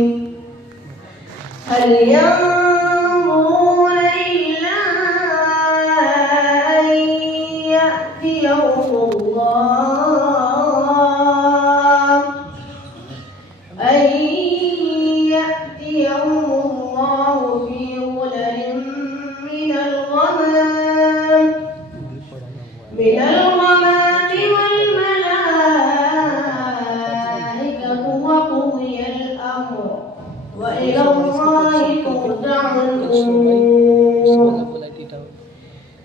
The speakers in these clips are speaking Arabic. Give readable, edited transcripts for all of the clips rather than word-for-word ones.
هل ينظرون إلا أن يأتيهم الله في ظلل من الغمام والملائكة وقضي الأمر وإلى الله ترجع الأمور.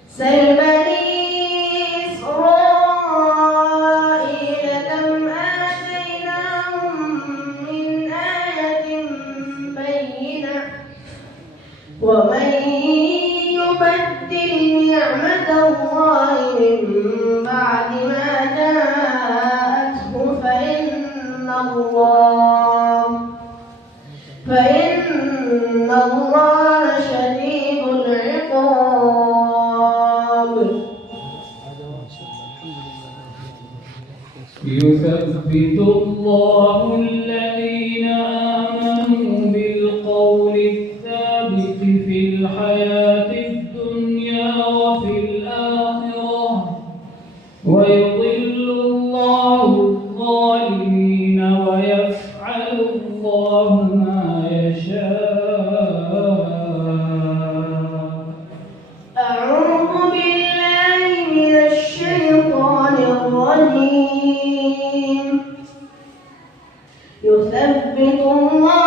سل بني إسرائيل كم آتيناهم من آية بينة ومن يبدل نعمة الله من بعد ما جاءته فإن الله شديد العقاب. يثبت الله الذين آمنوا بالقول الثابت في الحياة الدنيا وفي الآخرة ويضل الله الظالمين ويفعل الله ما يشاء. أعوذ بالله من الشيطان الرجيم. يثبت الله